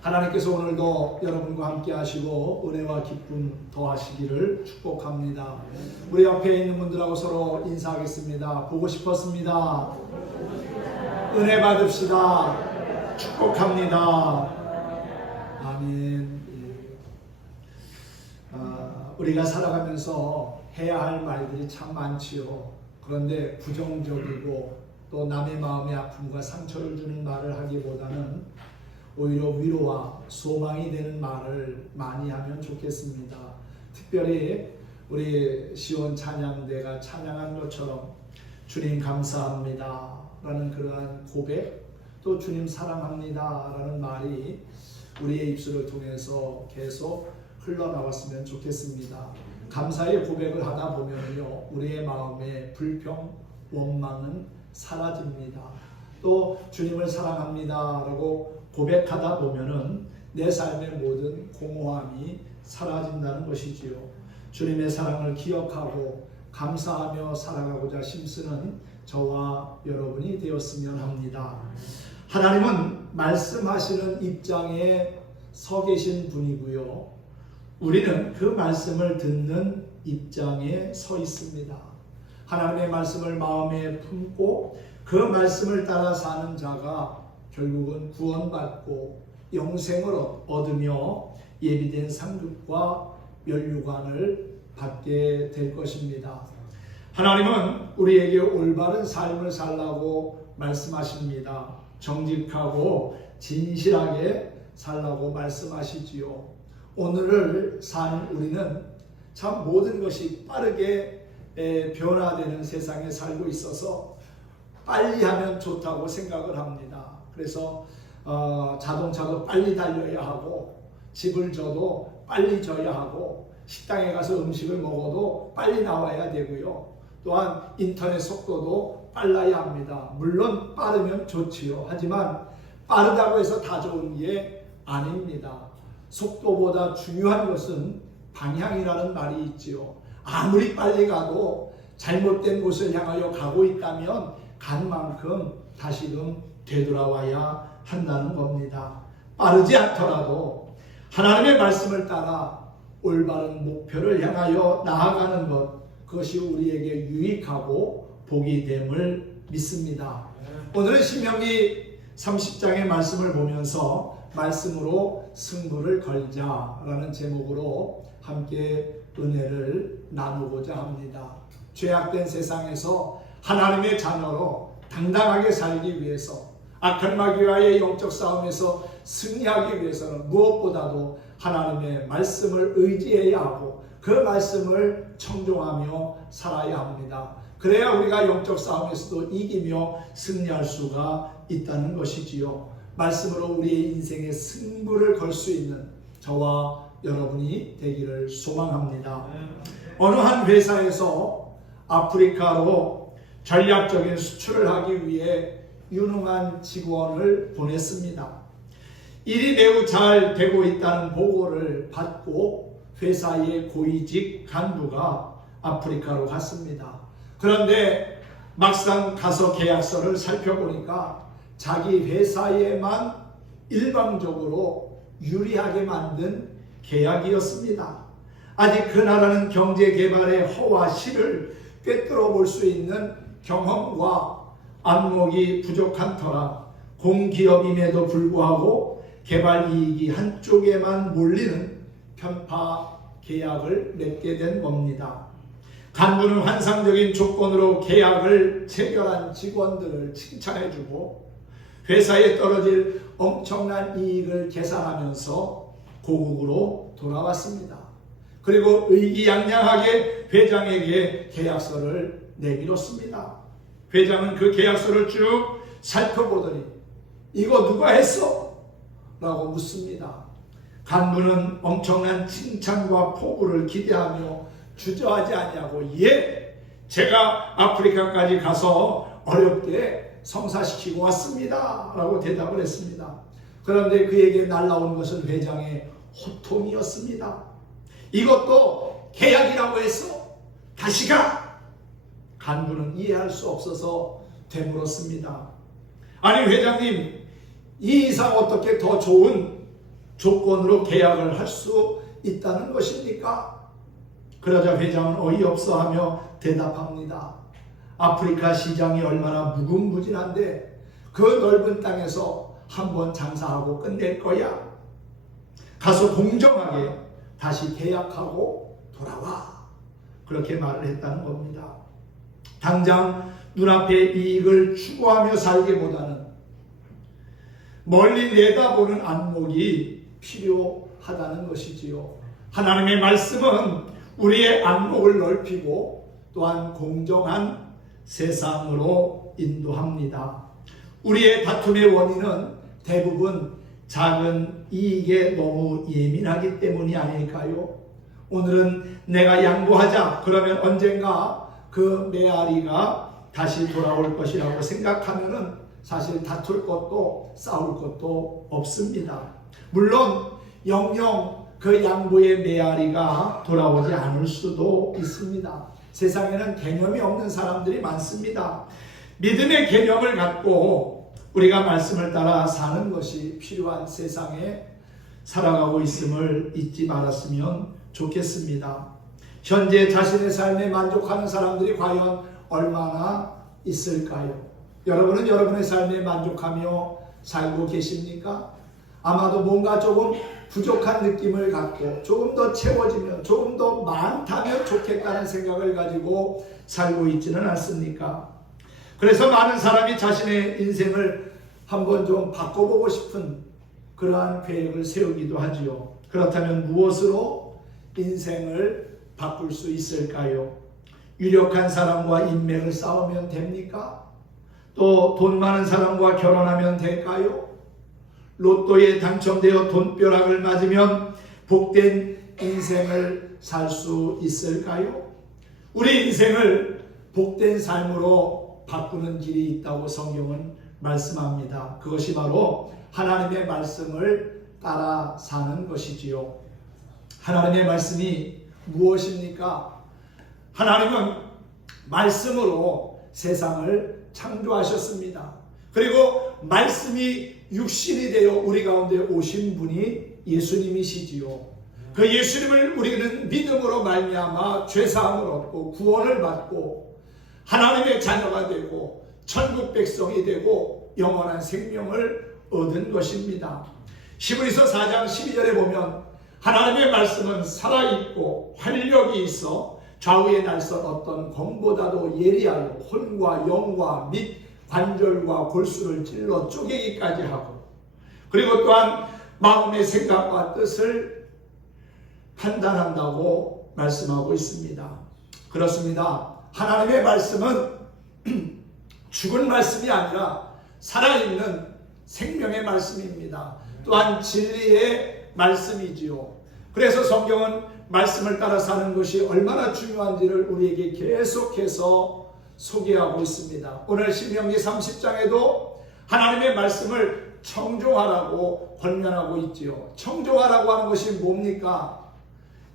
하나님께서 오늘도 여러분과 함께 하시고 은혜와 기쁨 더하시기를 축복합니다. 우리 옆에 있는 분들하고 서로 인사하겠습니다. 보고 싶었습니다. 은혜 받읍시다. 축복합니다. 아멘. 우리가 살아가면서 해야 할 말들이 참 많지요. 그런데 부정적이고 또 남의 마음의 아픔과 상처를 주는 말을 하기보다는 오히려 위로와 소망이 되는 말을 많이 하면 좋겠습니다. 특별히 우리 시온 찬양대가 찬양한 것처럼 주님 감사합니다 라는 그러한 고백, 또 주님 사랑합니다 라는 말이 우리의 입술을 통해서 계속 흘러나왔으면 좋겠습니다. 감사의 고백을 하다 보면요, 우리의 마음의 불평, 원망은 사라집니다. 또 주님을 사랑합니다 라고 고백하다 보면은 내 삶의 모든 공허함이 사라진다는 것이지요. 주님의 사랑을 기억하고 감사하며 살아가고자 힘쓰는 저와 여러분이 되었으면 합니다. 하나님은 말씀하시는 입장에 서 계신 분이고요, 우리는 그 말씀을 듣는 입장에 서 있습니다. 하나님의 말씀을 마음에 품고 그 말씀을 따라 사는 자가 결국은 구원받고 영생을 얻으며 예비된 상급과 면류관을 받게 될 것입니다. 하나님은 우리에게 올바른 삶을 살라고 말씀하십니다. 정직하고 진실하게 살라고 말씀하시지요. 오늘을 사는 우리는 참 모든 것이 빠르게 변화되는 세상에 살고 있어서 빨리 하면 좋다고 생각을 합니다. 그래서 자동차도 빨리 달려야 하고, 집을 져도 빨리 져야 하고, 식당에 가서 음식을 먹어도 빨리 나와야 되고요. 또한 인터넷 속도도 빨라야 합니다. 물론 빠르면 좋지요. 하지만 빠르다고 해서 다 좋은 게 아닙니다. 속도보다 중요한 것은 방향이라는 말이 있지요. 아무리 빨리 가도 잘못된 곳을 향하여 가고 있다면 간 만큼 다시금 되돌아와야 한다는 겁니다. 빠르지 않더라도 하나님의 말씀을 따라 올바른 목표를 향하여 나아가는 것, 그것이 우리에게 유익하고 복이 됨을 믿습니다. 오늘은 신명기 30장의 말씀을 보면서 말씀으로 승부를 걸자라는 제목으로 함께 은혜를 나누고자 합니다. 죄악된 세상에서 하나님의 자녀로 당당하게 살기 위해서, 악한 마귀와의 영적 싸움에서 승리하기 위해서는 무엇보다도 하나님의 말씀을 의지해야 하고 그 말씀을 청종하며 살아야 합니다. 그래야 우리가 영적 싸움에서도 이기며 승리할 수가 있다는 것이지요. 말씀으로 우리의 인생의 승부를 걸 수 있는 저와 여러분이 되기를 소망합니다. 어느 한 회사에서 아프리카로 전략적인 수출을 하기 위해 유능한 직원을 보냈습니다. 일이 매우 잘 되고 있다는 보고를 받고 회사의 고위직 간부가 아프리카로 갔습니다. 그런데 막상 가서 계약서를 살펴보니까 자기 회사에만 일방적으로 유리하게 만든 계약이었습니다. 아직 그 나라는 경제 개발의 허와 실을 꿰뚫어 볼 수 있는 경험과 안목이 부족한 터라 공기업임에도 불구하고 개발 이익이 한쪽에만 몰리는 편파 계약을 맺게 된 겁니다. 간부는 환상적인 조건으로 계약을 체결한 직원들을 칭찬해주고 회사에 떨어질 엄청난 이익을 계산하면서 고국으로 돌아왔습니다. 그리고 의기양양하게 회장에게 계약서를 내밀었습니다. 회장은 그 계약서를 쭉 살펴보더니 이거 누가 했어? 라고 묻습니다. 간부는 엄청난 칭찬과 포부를 기대하며 주저하지 않냐고, 예, 제가 아프리카까지 가서 어렵게 성사시키고 왔습니다 라고 대답을 했습니다. 그런데 그에게 날라온 것은 회장의 호통이었습니다. 이것도 계약이라고 해서 다시 가! 간부는 이해할 수 없어서 되물었습니다. 아니 회장님, 이 이상 어떻게 더 좋은 조건으로 계약을 할 수 있다는 것입니까? 그러자 회장은 어이없어하며 대답합니다. 아프리카 시장이 얼마나 무궁무진한데 그 넓은 땅에서 한번 장사하고 끝낼 거야. 가서 공정하게 다시 계약하고 돌아와. 그렇게 말을 했다는 겁니다. 당장 눈앞의 이익을 추구하며 살기보다는 멀리 내다보는 안목이 필요하다는 것이지요. 하나님의 말씀은 우리의 안목을 넓히고 또한 공정한 세상으로 인도합니다. 우리의 다툼의 원인은 대부분 작은 이익에 너무 예민하기 때문이 아닐까요? 오늘은 내가 양보하자. 그러면 언젠가 그 메아리가 다시 돌아올 것이라고 생각하면은 사실 다툴 것도 싸울 것도 없습니다. 물론 영영 그 양보의 메아리가 돌아오지 않을 수도 있습니다. 세상에는 개념이 없는 사람들이 많습니다. 믿음의 개념을 갖고 우리가 말씀을 따라 사는 것이 필요한 세상에 살아가고 있음을 잊지 말았으면 좋겠습니다. 현재 자신의 삶에 만족하는 사람들이 과연 얼마나 있을까요? 여러분은 여러분의 삶에 만족하며 살고 계십니까? 아마도 뭔가 조금 부족한 느낌을 갖고 조금 더 채워지면, 조금 더 많다면 좋겠다는 생각을 가지고 살고 있지는 않습니까? 그래서 많은 사람이 자신의 인생을 한번 좀 바꿔보고 싶은 그러한 계획을 세우기도 하지요. 그렇다면 무엇으로 인생을 바꿀 수 있을까요? 유력한 사람과 인맥을 쌓으면 됩니까? 또 돈 많은 사람과 결혼하면 될까요? 로또에 당첨되어 돈벼락을 맞으면 복된 인생을 살 수 있을까요? 우리 인생을 복된 삶으로 바꾸는 길이 있다고 성경은 말씀합니다. 그것이 바로 하나님의 말씀을 따라 사는 것이지요. 하나님의 말씀이 무엇입니까? 하나님은 말씀으로 세상을 창조하셨습니다. 그리고 말씀이 육신이 되어 우리 가운데 오신 분이 예수님이시지요. 그 예수님을 우리는 믿음으로 말미암아 죄사함을 얻고 구원을 받고 하나님의 자녀가 되고 천국 백성이 되고 영원한 생명을 얻은 것입니다. 히브리서 4장 12절에 보면 하나님의 말씀은 살아있고 활력이 있어 좌우에 날선 어떤 검보다도 예리하여 혼과 영과 및 관절과 골수를 찔러 쪼개기까지 하고, 그리고 또한 마음의 생각과 뜻을 판단한다고 말씀하고 있습니다. 그렇습니다. 하나님의 말씀은 죽은 말씀이 아니라 살아있는 생명의 말씀입니다. 또한 진리의 말씀이지요. 그래서 성경은 말씀을 따라 사는 것이 얼마나 중요한지를 우리에게 계속해서 소개하고 있습니다. 오늘 신명기 30장에도 하나님의 말씀을 청종하라고 권면하고 있지요. 청종하라고 하는 것이 뭡니까?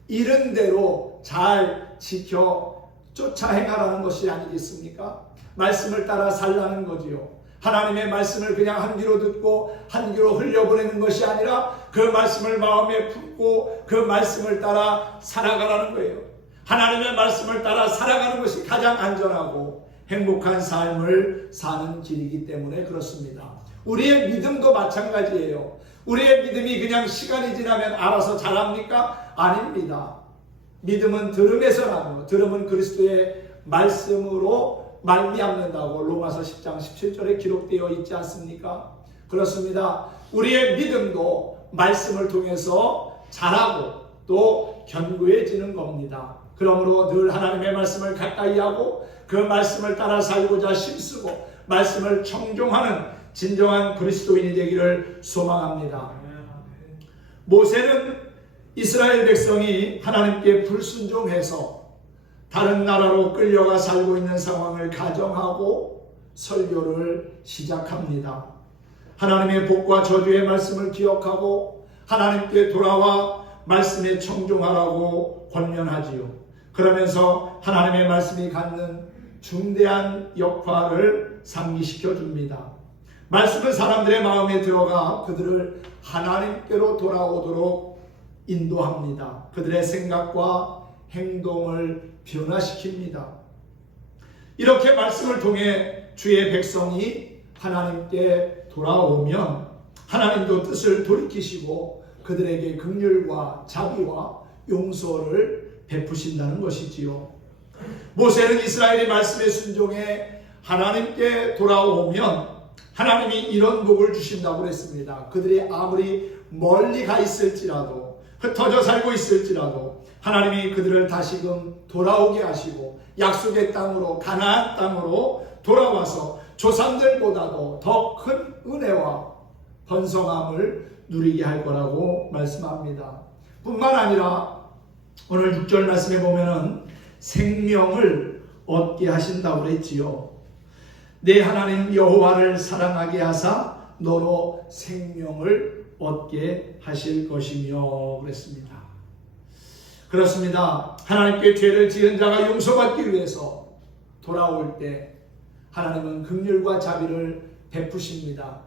이른 대로 잘 지켜 쫓아 행하라는 것이 아니겠습니까? 말씀을 따라 살라는 거지요. 하나님의 말씀을 그냥 한 귀로 듣고 한 귀로 흘려보내는 것이 아니라 그 말씀을 마음에 품고 그 말씀을 따라 살아가라는 거예요. 하나님의 말씀을 따라 살아가는 것이 가장 안전하고 행복한 삶을 사는 길이기 때문에 그렇습니다. 우리의 믿음도 마찬가지예요. 우리의 믿음이 그냥 시간이 지나면 알아서 잘합니까? 아닙니다. 믿음은 들음에서 나고 들음은 그리스도의 말씀으로 말미암는다고 로마서 10장 17절에 기록되어 있지 않습니까? 그렇습니다. 우리의 믿음도 말씀을 통해서 자라고 또 견고해지는 겁니다. 그러므로 늘 하나님의 말씀을 가까이 하고 그 말씀을 따라 살고자 힘쓰고 말씀을 청종하는 진정한 그리스도인이 되기를 소망합니다. 모세는 이스라엘 백성이 하나님께 불순종해서 다른 나라로 끌려가 살고 있는 상황을 가정하고 설교를 시작합니다. 하나님의 복과 저주의 말씀을 기억하고 하나님께 돌아와 말씀에 청종하라고 권면하지요. 그러면서 하나님의 말씀이 갖는 중대한 역할을 상기시켜 줍니다. 말씀은 사람들의 마음에 들어가 그들을 하나님께로 돌아오도록 인도합니다. 그들의 생각과 행동을 변화시킵니다. 이렇게 말씀을 통해 주의 백성이 하나님께 돌아오면 하나님도 뜻을 돌이키시고 그들에게 긍휼과 자비와 용서를 베푸신다는 것이지요. 모세는 이스라엘의 말씀에 순종해 하나님께 돌아오면 하나님이 이런 복을 주신다고 그랬습니다. 그들이 아무리 멀리 가 있을지라도, 흩어져 살고 있을지라도 하나님이 그들을 다시금 돌아오게 하시고 약속의 땅으로, 가나안 땅으로 돌아와서 조상들보다도 더 큰 은혜와 번성함을 누리게 할 거라고 말씀합니다. 뿐만 아니라 오늘 6절 말씀에 보면은 생명을 얻게 하신다고 그랬지요. 내 하나님 여호와를 사랑하게 하사 너로 생명을 얻게 하실 것이며 그랬습니다. 그렇습니다. 하나님께 죄를 지은 자가 용서받기 위해서 돌아올 때 하나님은 긍휼과 자비를 베푸십니다.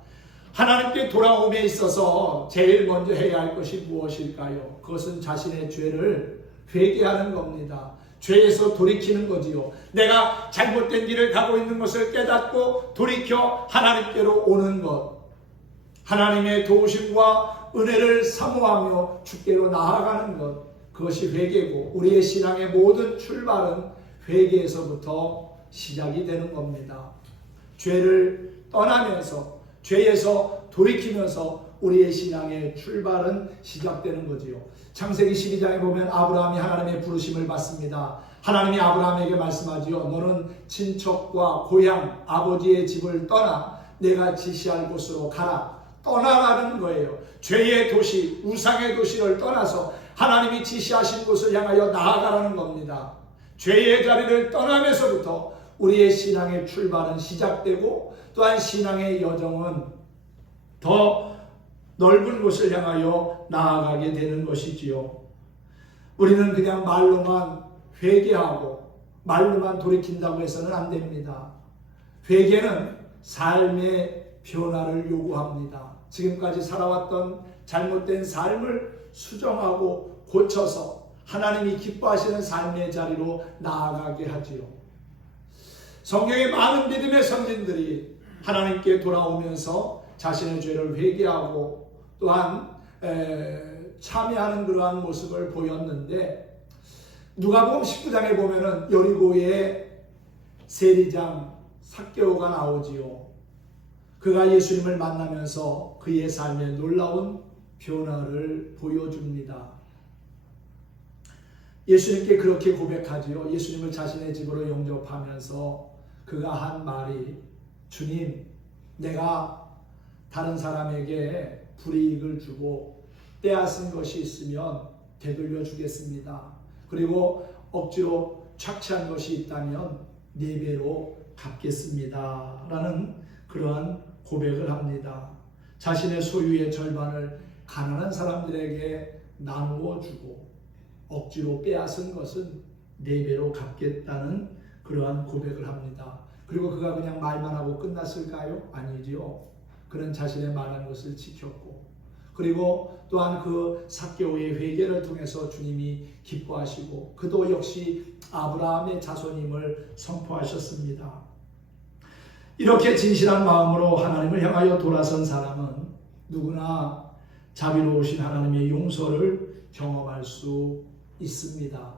하나님께 돌아옴에 있어서 제일 먼저 해야 할 것이 무엇일까요? 그것은 자신의 죄를 회개하는 겁니다. 죄에서 돌이키는 거지요. 내가 잘못된 길을 가고 있는 것을 깨닫고 돌이켜 하나님께로 오는 것. 하나님의 도우심과 은혜를 사모하며 주께로 나아가는 것. 그것이 회개고 우리의 신앙의 모든 출발은 회개에서부터 시작이 되는 겁니다. 죄를 떠나면서 죄에서 돌이키면서 우리의 신앙의 출발은 시작되는 거지요. 창세기 12장에 보면 아브라함이 하나님의 부르심을 받습니다. 하나님이 아브라함에게 말씀하지요. 너는 친척과 고향 아버지의 집을 떠나 내가 지시할 곳으로 가라. 떠나라는 거예요. 죄의 도시, 우상의 도시를 떠나서 하나님이 지시하신 곳을 향하여 나아가라는 겁니다. 죄의 자리를 떠나면서부터 우리의 신앙의 출발은 시작되고 또한 신앙의 여정은 더 넓은 곳을 향하여 나아가게 되는 것이지요. 우리는 그냥 말로만 회개하고 말로만 돌이킨다고 해서는 안 됩니다. 회개는 삶의 변화를 요구합니다. 지금까지 살아왔던 잘못된 삶을 수정하고 고쳐서 하나님이 기뻐하시는 삶의 자리로 나아가게 하지요. 성경의 많은 믿음의 선진들이 하나님께 돌아오면서 자신의 죄를 회개하고 또한 참여하는 그러한 모습을 보였는데 누가복음 19장에 보면은 여리고의 세리장 삭개오가 나오지요. 그가 예수님을 만나면서 그의 삶에 놀라운 변화를 보여줍니다. 예수님께 그렇게 고백하지요. 예수님을 자신의 집으로 영접하면서 그가 한 말이 주님, 내가 다른 사람에게 불이익을 주고 빼앗은 것이 있으면 되돌려 주겠습니다. 그리고 억지로 착취한 것이 있다면 4배로 갚겠습니다. 라는 그러한 고백을 합니다. 자신의 소유의 절반을 가난한 사람들에게 나누어 주고 억지로 빼앗은 것은 4배로 갚겠다는 그러한 고백을 합니다. 그리고 그가 그냥 말만 하고 끝났을까요? 아니지요. 그는 자신의 말한 것을 지켰고 그리고 또한 그 삭개오의 회개를 통해서 주님이 기뻐하시고 그도 역시 아브라함의 자손임을 선포하셨습니다. 이렇게 진실한 마음으로 하나님을 향하여 돌아선 사람은 누구나 자비로우신 하나님의 용서를 경험할 수 있습니다.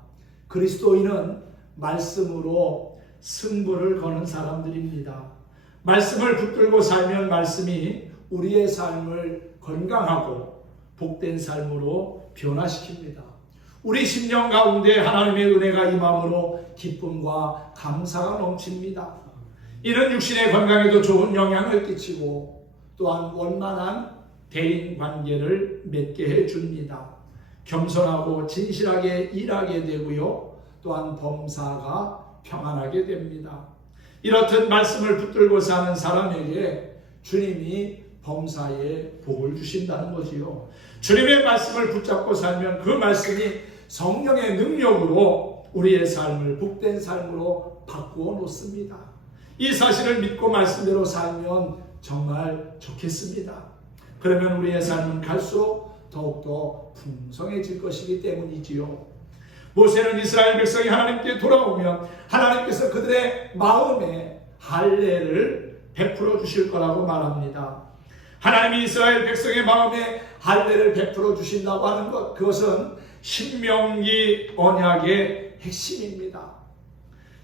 그리스도인은 말씀으로 승부를 거는 사람들입니다. 말씀을 붙들고 살면 말씀이 우리의 삶을 건강하고 복된 삶으로 변화시킵니다. 우리 심령 가운데 하나님의 은혜가 임함으로 기쁨과 감사가 넘칩니다. 이는 육신의 건강에도 좋은 영향을 끼치고 또한 원만한 대인 관계를 맺게 해줍니다. 겸손하고 진실하게 일하게 되고요. 또한 범사가 평안하게 됩니다. 이렇듯 말씀을 붙들고 사는 사람에게 주님이 범사에 복을 주신다는 거지요. 주님의 말씀을 붙잡고 살면 그 말씀이 성령의 능력으로 우리의 삶을 복된 삶으로 바꾸어 놓습니다. 이 사실을 믿고 말씀대로 살면 정말 좋겠습니다. 그러면 우리의 삶은 갈수록 더욱더 풍성해질 것이기 때문이지요. 모세는 이스라엘 백성이 하나님께 돌아오면 하나님께서 그들의 마음에 할례를 베풀어 주실 거라고 말합니다. 하나님이 이스라엘 백성의 마음에 할례를 베풀어 주신다고 하는 것, 그것은 신명기 언약의 핵심입니다.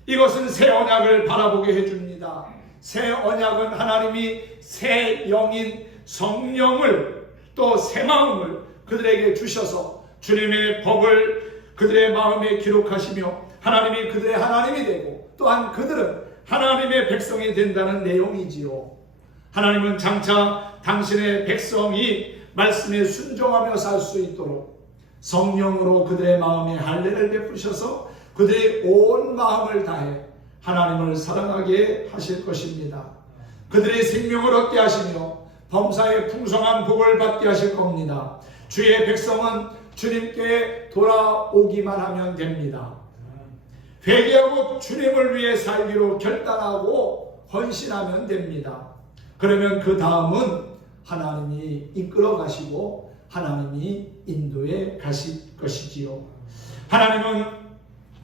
이것은 새 언약을 바라보게 해줍니다. 새 언약은 하나님이 새 영인 성령을 또 새 마음을 그들에게 주셔서 주님의 법을 그들의 마음에 기록하시며 하나님이 그들의 하나님이 되고 또한 그들은 하나님의 백성이 된다는 내용이지요. 하나님은 장차 당신의 백성이 말씀에 순종하며 살 수 있도록 성령으로 그들의 마음에 할례를 베푸셔서 그들의 온 마음을 다해 하나님을 사랑하게 하실 것입니다. 그들의 생명을 얻게 하시며 범사의 풍성한 복을 받게 하실 겁니다. 주의 백성은 주님께 돌아오기만 하면 됩니다. 회개하고 주님을 위해 살기로 결단하고 헌신하면 됩니다. 그러면 그 다음은 하나님이 이끌어 가시고 하나님이 인도해 가실 것이지요. 하나님은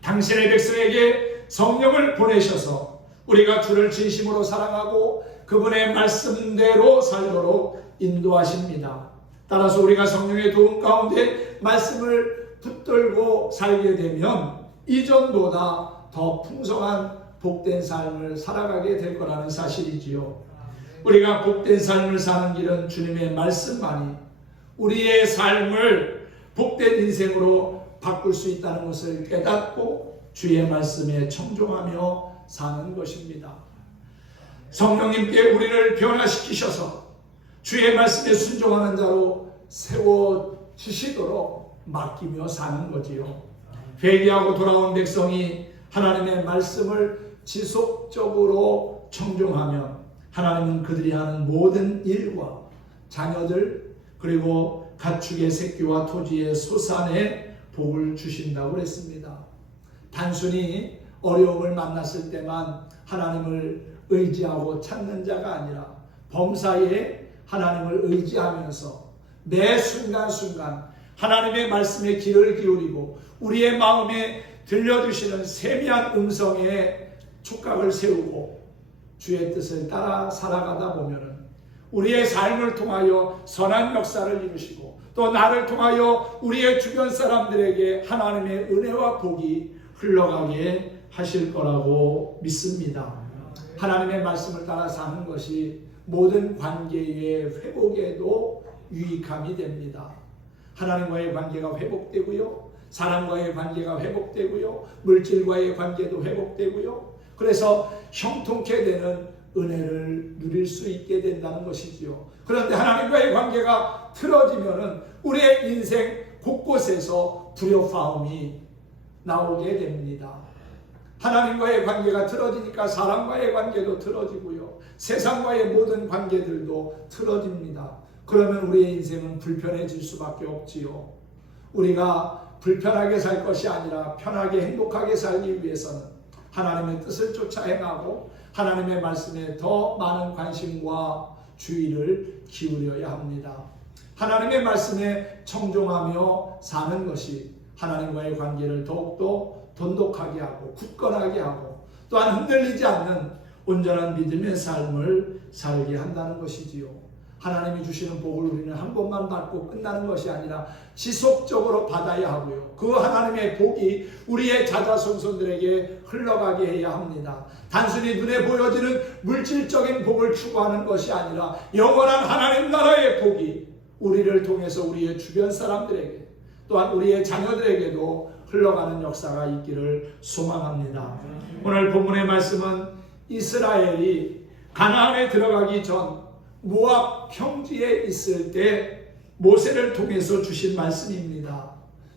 당신의 백성에게 성령을 보내셔서 우리가 주를 진심으로 사랑하고 그분의 말씀대로 살도록 인도하십니다. 따라서 우리가 성령의 도움 가운데 말씀을 붙들고 살게 되면 이전보다 더 풍성한 복된 삶을 살아가게 될 거라는 사실이지요. 우리가 복된 삶을 사는 길은 주님의 말씀만이 우리의 삶을 복된 인생으로 바꿀 수 있다는 것을 깨닫고 주의 말씀에 청종하며 사는 것입니다. 성령님께 우리를 변화시키셔서 주의 말씀에 순종하는 자로 세워지시도록 맡기며 사는 거지요. 회개하고 돌아온 백성이 하나님의 말씀을 지속적으로 청종하면 하나님은 그들이 하는 모든 일과 자녀들 그리고 가축의 새끼와 토지의 소산에 복을 주신다고 했습니다. 단순히 어려움을 만났을 때만 하나님을 의지하고 찾는 자가 아니라 범사에 하나님을 의지하면서 매 순간순간 하나님의 말씀에 귀를 기울이고 우리의 마음에 들려주시는 세미한 음성에 촉각을 세우고 주의 뜻을 따라 살아가다 보면은 우리의 삶을 통하여 선한 역사를 이루시고 또 나를 통하여 우리의 주변 사람들에게 하나님의 은혜와 복이 흘러가게 하실 거라고 믿습니다. 하나님의 말씀을 따라 사는 것이 모든 관계의 회복에도 유익함이 됩니다. 하나님과의 관계가 회복되고요. 사람과의 관계가 회복되고요. 물질과의 관계도 회복되고요. 그래서 형통케 되는 은혜를 누릴 수 있게 된다는 것이지요. 그런데 하나님과의 관계가 틀어지면은 우리의 인생 곳곳에서 불협화음이 나오게 됩니다. 하나님과의 관계가 틀어지니까 사람과의 관계도 틀어지고요. 세상과의 모든 관계들도 틀어집니다. 그러면 우리의 인생은 불편해질 수밖에 없지요. 우리가 불편하게 살 것이 아니라 편하게 행복하게 살기 위해서는 하나님의 뜻을 쫓아 행하고 하나님의 말씀에 더 많은 관심과 주의를 기울여야 합니다. 하나님의 말씀에 청종하며 사는 것이 하나님과의 관계를 더욱더 돈독하게 하고 굳건하게 하고 또한 흔들리지 않는 온전한 믿음의 삶을 살게 한다는 것이지요. 하나님이 주시는 복을 우리는 한 번만 받고 끝나는 것이 아니라 지속적으로 받아야 하고요. 그 하나님의 복이 우리의 자자손손들에게 흘러가게 해야 합니다. 단순히 눈에 보여지는 물질적인 복을 추구하는 것이 아니라 영원한 하나님 나라의 복이 우리를 통해서 우리의 주변 사람들에게 또한 우리의 자녀들에게도 흘러가는 역사가 있기를 소망합니다. 오늘 본문의 말씀은 이스라엘이 가나안에 들어가기 전 모압 평지에 있을 때 모세를 통해서 주신 말씀입니다.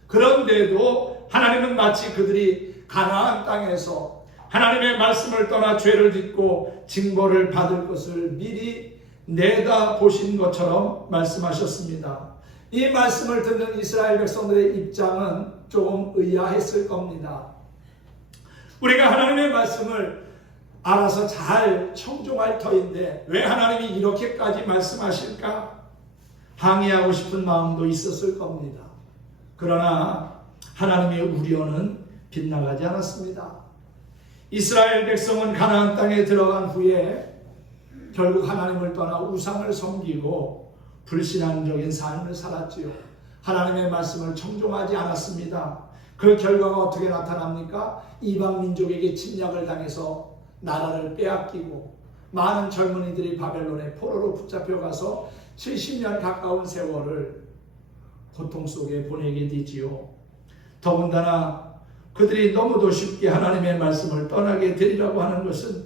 그런데도 하나님은 마치 그들이 가나안 땅에서 하나님의 말씀을 떠나 죄를 짓고 징벌을 받을 것을 미리 내다보신 것처럼 말씀하셨습니다. 이 말씀을 듣는 이스라엘 백성들의 입장은 조금 의아했을 겁니다. 우리가 하나님의 말씀을 알아서 잘 청종할 터인데 왜 하나님이 이렇게까지 말씀하실까? 항의하고 싶은 마음도 있었을 겁니다. 그러나 하나님의 우려는 빗나가지 않았습니다. 이스라엘 백성은 가나안 땅에 들어간 후에 결국 하나님을 떠나 우상을 섬기고 불신앙적인 삶을 살았지요. 하나님의 말씀을 청종하지 않았습니다. 그 결과가 어떻게 나타납니까? 이방 민족에게 침략을 당해서 나라를 빼앗기고 많은 젊은이들이 바벨론의 포로로 붙잡혀가서 70년 가까운 세월을 고통 속에 보내게 되지요. 더군다나 그들이 너무도 쉽게 하나님의 말씀을 떠나게 되리라고 하는 것은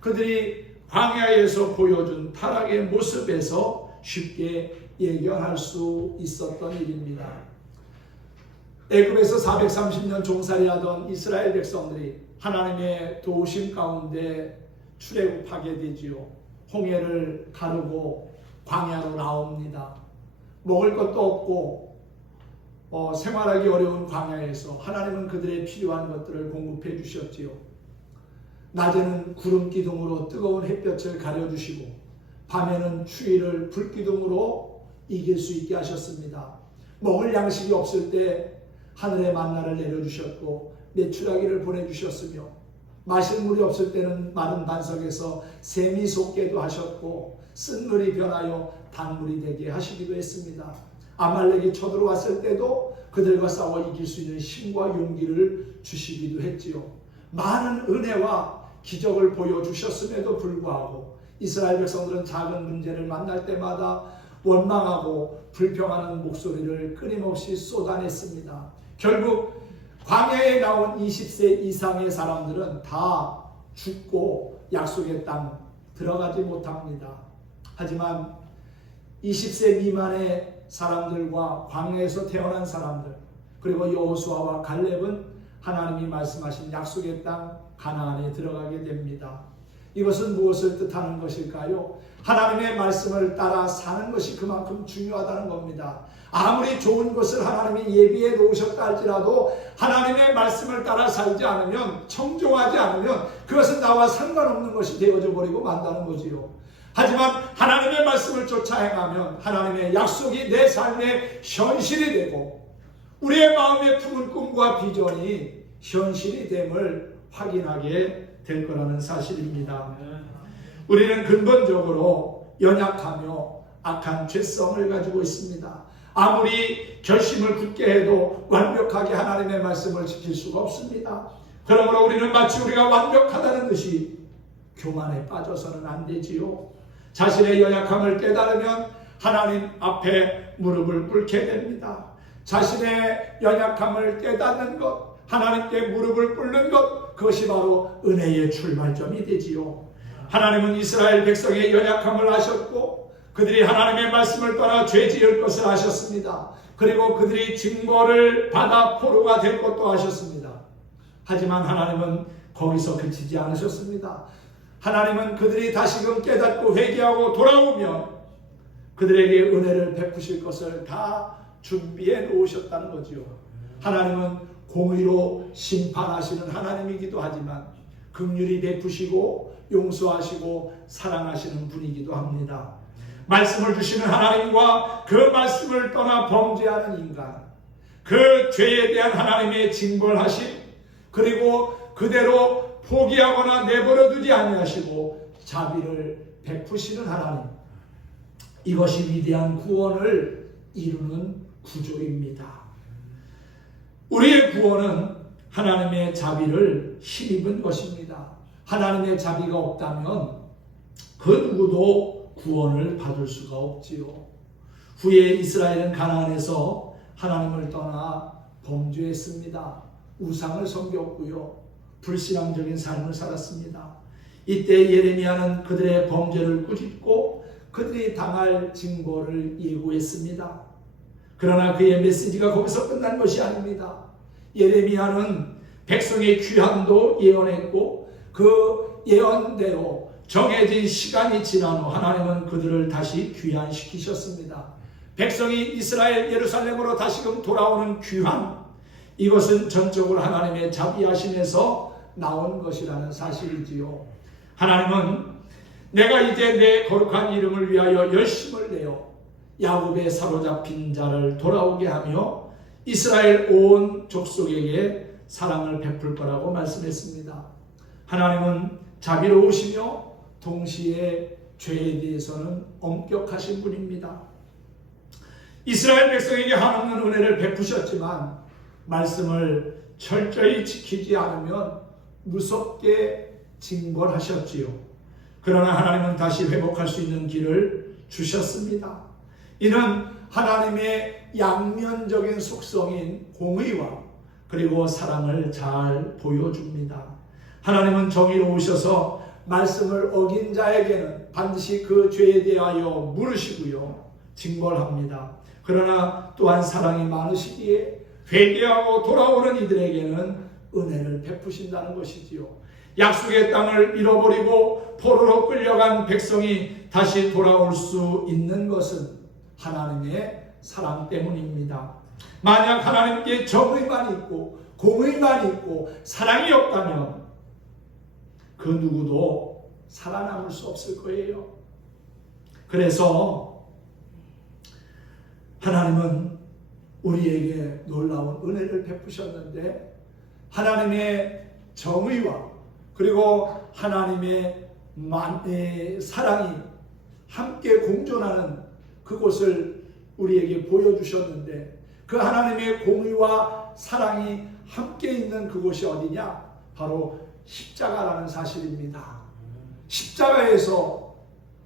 그들이 광야에서 보여준 타락의 모습에서 쉽게 예견할 수 있었던 일입니다. 애굽에서 430년 종살이하던 이스라엘 백성들이 하나님의 도우심 가운데 출애굽하게 되지요. 홍해를 가르고 광야로 나옵니다. 먹을 것도 없고 생활하기 어려운 광야에서 하나님은 그들의 필요한 것들을 공급해 주셨지요. 낮에는 구름 기둥으로 뜨거운 햇볕을 가려주시고 밤에는 추위를 불 기둥으로 이길 수 있게 하셨습니다. 먹을 양식이 없을 때 하늘의 만나를 내려주셨고 메추라기를 보내주셨으며 마실 물이 없을 때는 마른 반석에서 샘이 솟게도 하셨고 쓴물이 변하여 단물이 되게 하시기도 했습니다. 아말렉이 쳐들어왔을 때도 그들과 싸워 이길 수 있는 힘과 용기를 주시기도 했지요. 많은 은혜와 기적을 보여주셨음에도 불구하고 이스라엘 백성들은 작은 문제를 만날 때마다 원망하고 불평하는 목소리를 끊임없이 쏟아냈습니다. 결국 광야에 나온 20세 이상의 사람들은 다 죽고 약속의 땅 들어가지 못합니다. 하지만 20세 미만의 사람들과 광야에서 태어난 사람들 그리고 여호수아와 갈렙은 하나님이 말씀하신 약속의 땅 가나안에 들어가게 됩니다. 이것은 무엇을 뜻하는 것일까요? 하나님의 말씀을 따라 사는 것이 그만큼 중요하다는 겁니다. 아무리 좋은 것을 하나님이 예비해 놓으셨다 할지라도 하나님의 말씀을 따라 살지 않으면, 청종하지 않으면 그것은 나와 상관없는 것이 되어져 버리고 만다는 거지요. 하지만 하나님의 말씀을 쫓아 행하면 하나님의 약속이 내 삶의 현실이 되고 우리의 마음에 품은 꿈과 비전이 현실이 됨을 확인하게 될 거라는 사실입니다. 우리는 근본적으로 연약하며 악한 죄성을 가지고 있습니다. 아무리 결심을 굳게 해도 완벽하게 하나님의 말씀을 지킬 수가 없습니다. 그러므로 우리는 마치 우리가 완벽하다는 듯이 교만에 빠져서는 안 되지요. 자신의 연약함을 깨달으면 하나님 앞에 무릎을 꿇게 됩니다. 자신의 연약함을 깨닫는 것, 하나님께 무릎을 꿇는 것, 그것이 바로 은혜의 출발점이 되지요. 하나님은 이스라엘 백성의 연약함을 아셨고 그들이 하나님의 말씀을 떠나 죄 지을 것을 아셨습니다. 그리고 그들이 징벌을 받아 포로가 될 것도 아셨습니다. 하지만 하나님은 거기서 그치지 않으셨습니다. 하나님은 그들이 다시금 깨닫고 회개하고 돌아오면 그들에게 은혜를 베푸실 것을 다 준비해 놓으셨다는 거지요. 하나님은 공의로 심판하시는 하나님이기도 하지만 긍휼히 베푸시고 용서하시고 사랑하시는 분이기도 합니다. 말씀을 주시는 하나님과 그 말씀을 떠나 범죄하는 인간, 그 죄에 대한 하나님의 징벌하심, 그리고 그대로 포기하거나 내버려 두지 아니하시고 자비를 베푸시는 하나님, 이것이 위대한 구원을 이루는 구조입니다. 우리의 구원은 하나님의 자비를 힘입은 것입니다. 하나님의 자비가 없다면 그 누구도 구원을 받을 수가 없지요. 후에 이스라엘은 가나안에서 하나님을 떠나 범죄했습니다. 우상을 섬겼고요. 불신앙적인 삶을 살았습니다. 이때 예레미야는 그들의 범죄를 꾸짖고 그들이 당할 징벌을 예고했습니다. 그러나 그의 메시지가 거기서 끝난 것이 아닙니다. 예레미야는 백성의 귀환도 예언했고 그 예언대로 정해진 시간이 지난 후 하나님은 그들을 다시 귀환시키셨습니다. 백성이 이스라엘 예루살렘으로 다시금 돌아오는 귀환, 이것은 전적으로 하나님의 자비하심에서 나온 것이라는 사실이지요. 하나님은 내가 이제 내 거룩한 이름을 위하여 열심을 내어 야곱의 사로잡힌 자를 돌아오게 하며 이스라엘 온 족속에게 사랑을 베풀 거라고 말씀했습니다. 하나님은 자비로우시며 동시에 죄에 대해서는 엄격하신 분입니다. 이스라엘 백성에게 한없는 은혜를 베푸셨지만 말씀을 철저히 지키지 않으면 무섭게 징벌하셨지요. 그러나 하나님은 다시 회복할 수 있는 길을 주셨습니다. 이는 하나님의 양면적인 속성인 공의와 그리고 사랑을 잘 보여줍니다. 하나님은 정의로우셔서 말씀을 어긴 자에게는 반드시 그 죄에 대하여 물으시고요, 징벌합니다. 그러나 또한 사랑이 많으시기에 회개하고 돌아오는 이들에게는 은혜를 베푸신다는 것이지요. 약속의 땅을 잃어버리고 포로로 끌려간 백성이 다시 돌아올 수 있는 것은 하나님의 사랑 때문입니다. 만약 하나님께 정의만 있고 공의만 있고 사랑이 없다면 그 누구도 살아남을 수 없을 거예요. 그래서 하나님은 우리에게 놀라운 은혜를 베푸셨는데 하나님의 정의와 그리고 하나님의 사랑이 함께 공존하는 그곳을 우리에게 보여주셨는데 그 하나님의 공의와 사랑이 함께 있는 그곳이 어디냐? 바로 십자가라는 사실입니다. 십자가에서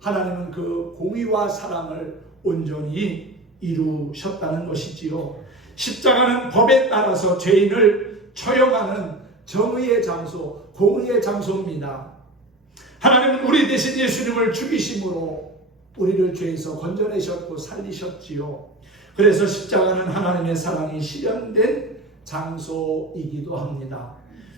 하나님은 그 공의와 사랑을 온전히 이루셨다는 것이지요. 십자가는 법에 따라서 죄인을 처형하는 정의의 장소, 공의의 장소입니다. 하나님은 우리 대신 예수님을 죽이심으로 우리를 죄에서 건져내셨고 살리셨지요. 그래서 십자가는 하나님의 사랑이 실현된 장소이기도 합니다.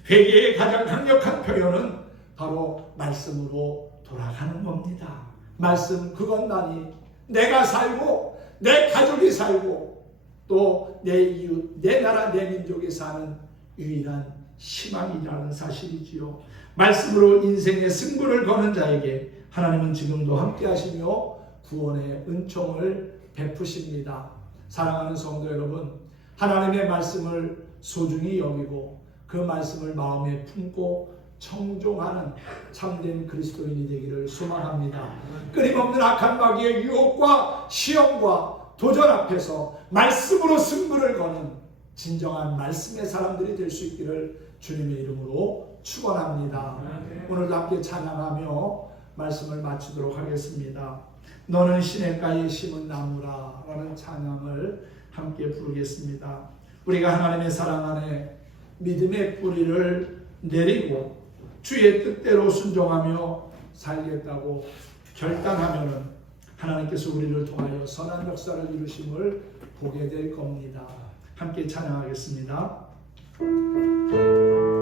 회개의 가장 강력한 표현은 바로 말씀으로 돌아가는 겁니다. 말씀 그것만이 내가 살고 내 가족이 살고 또 내 이웃, 내 나라, 내 민족이 사는 유일한 희망이라는 사실이지요. 말씀으로 인생의 승부를 거는 자에게 하나님은 지금도 함께 하시며 구원의 은총을 베푸십니다. 사랑하는 성도 여러분, 하나님의 말씀을 소중히 여기고 그 말씀을 마음에 품고 청종하는 참된 그리스도인이 되기를 소망합니다. 끊임없는 악한 마귀의 유혹과 시험과 도전 앞에서 말씀으로 승부를 거는 진정한 말씀의 사람들이 될 수 있기를 주님의 이름으로 축원합니다. 오늘도 함께 찬양하며 말씀을 마치도록 하겠습니다. 너는 시냇가에 심은 나무라 라는 찬양을 함께 부르겠습니다. 우리가 하나님의 사랑 안에 믿음의 뿌리를 내리고 주의 뜻대로 순종하며 살겠다고 결단하면은 하나님께서 우리를 통하여 선한 역사를 이루심을 보게 될 겁니다. 함께 찬양하겠습니다. 사랑하니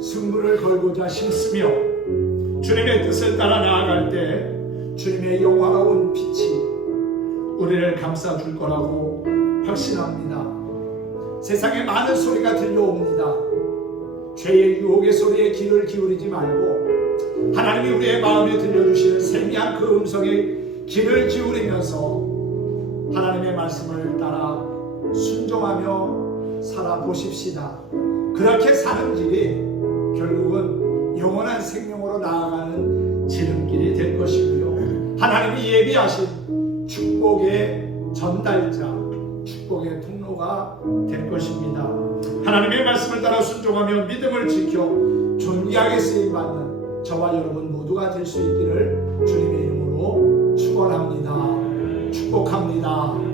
승부를 걸고자 힘쓰며 주님의 뜻을 따라 나아갈 때 주님의 영화로운 빛이 우리를 감싸줄 거라고 확신합니다. 세상에 많은 소리가 들려옵니다. 죄의 유혹의 소리에 귀를 기울이지 말고 하나님이 우리의 마음에 들려주시는 세미한 그 음성에 귀를 기울이면서 하나님의 말씀을 따라 순종하며 살아보십시다. 그렇게 사는 길이 결국은 영원한 생명으로 나아가는 지름길이 될 것이고요. 하나님이 예비하신 축복의 전달자, 축복의 통로가 될 것입니다. 하나님의 말씀을 따라 순종하며 믿음을 지켜 존귀하게 쓰임받는 저와 여러분 모두가 될 수 있기를 주님의 이름으로 축원합니다. 축복합니다.